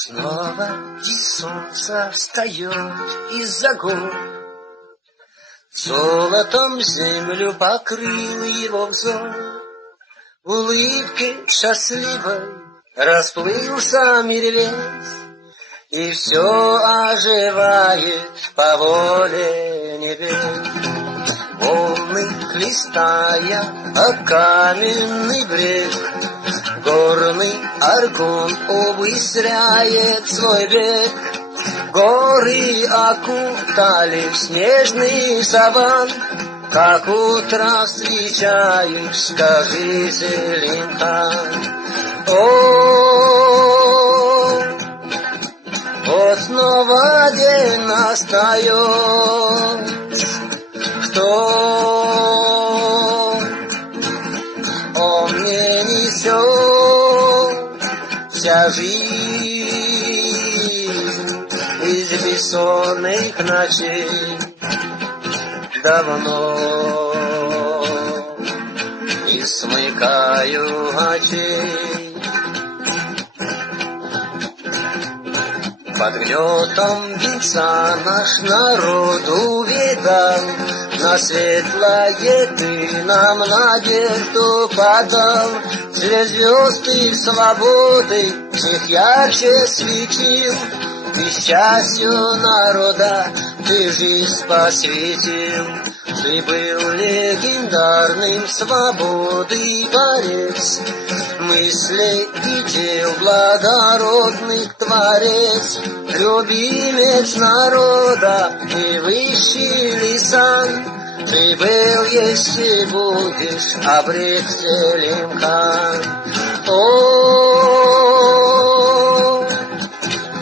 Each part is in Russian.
Снова и солнце встает из-за гор, золотом землю покрыл его взор. В улыбке счастливой расплылся мир весь, и все оживает по воле небес. Волны, хлестая о каменный брег, горный Аргон убыстряет свой бег. Горы окутали в снежный саван. Как утро встречаешь, скажи, Селимхан. О, вот снова день настает. Кто он мне несет? Вся жизнь из бессонных ночей. Давно не смыкаю очей. Под гнетом венца наш народ увидал, на светлое ты нам надежду подал. Свет звезды свободы всех ярче светил, и счастью народа ты жизнь посвятил. Ты был легендарным свободы борец, мыслей и дел благородных творец, любимец народа и высший лисан. Ты был, есть и будешь, обрек Селимхан. О,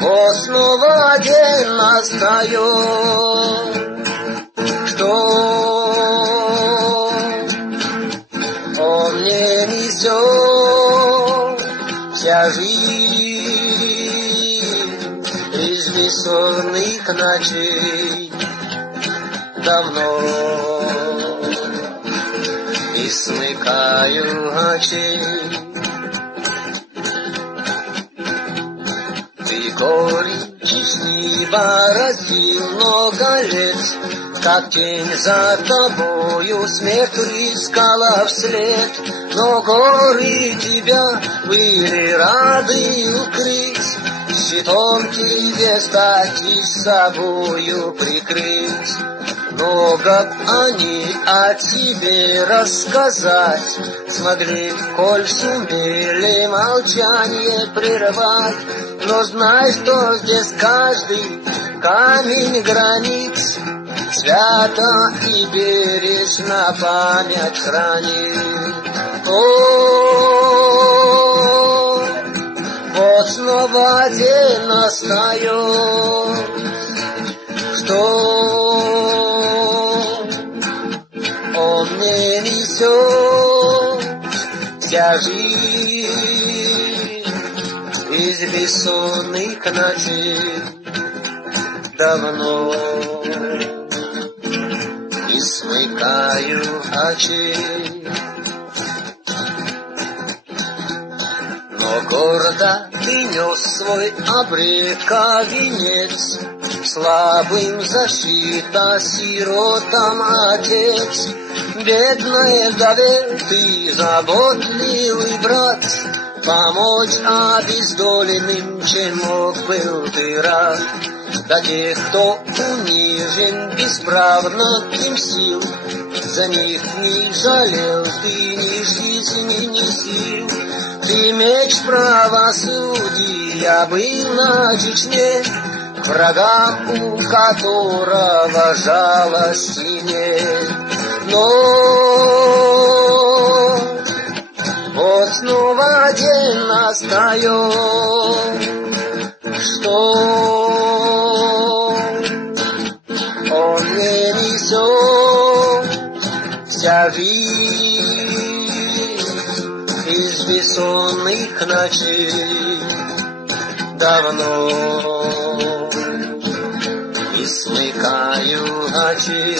вот снова день настает. Что он мне несет? Вся жизнь из бессонных ночей. Давно не смыкаю очей. Ты горечь с неба разил много лет, как тень за тобою смерть рискала вслед. Но горы тебя были рады укрыть, щитом тебе стать и с собою прикрыть. Много они о тебе рассказать смогли, коль сумели молчание прервать. Но знай, что здесь каждый камень границ свято и бережно память хранит. О, вот снова день настает. Что он мне несет? Вся жизнь из бессонных ночей. Давно не смыкаю очей. Но гордо ты нес свой обрека венец, слабым защита, сиротам отец. Бедной вдове ты заботливый брат, помочь обездоленным, чем мог был ты рад. До тех, кто унижен бесправно им сил, за них не жалел ты ни жизни, ни сил. Ты меч правосудия был на Чечне, к врагам, у которого жалости нет. Но вот снова день настает. Что он мне несет? Вся жизнь из бессонных ночей. Давно не смыкаю очей.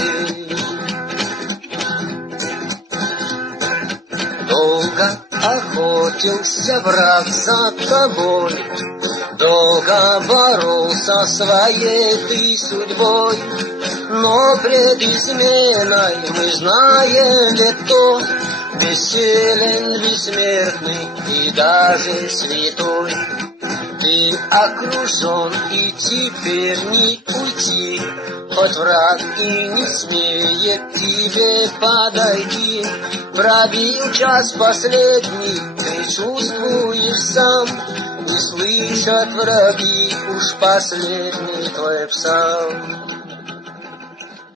Долго охотился враг за тобой, Долго боролся своей ты судьбой, но пред изменой мы знаем ведь то, бессилен, бессмертный и даже святой. Ты окружен, и теперь не уйти, хоть враг и не смеет к тебе подойти. Пробил час последний, ты чувствуешь сам, не слышат враги уж последний твой псалм.